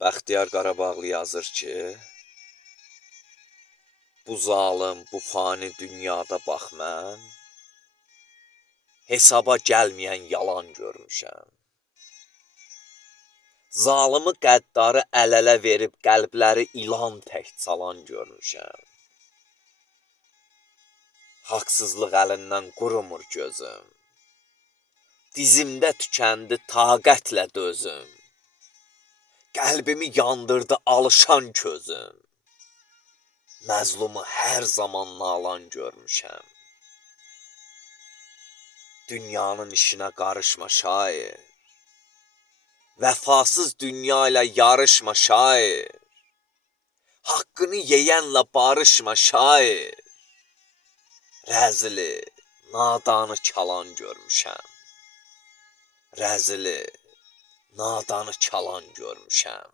Bəxtiyar Qarabağlı yazır ki, bu zalım, bu fani dünyada bax mən, hesaba gəlməyən yalan görmüşəm. Zalımı qəddarı əl-ələ verib qəlbləri ilan tək çalan görmüşəm. Haqsızlıq əlindən qurumur gözüm, dizimdə tükəndi taqətlə dözüm. Qəlbimi yandırdı alışan közüm, məzlumu hər zaman nalan görmüşəm. Dünyanın işinə qarışma şair, vəfasız dünya ilə yarışma şair, haqqını yeyənlə barışma şair, rəzili, nadanı çalan görmüşəm. Rəzili, nadanı çalan görmüşəm.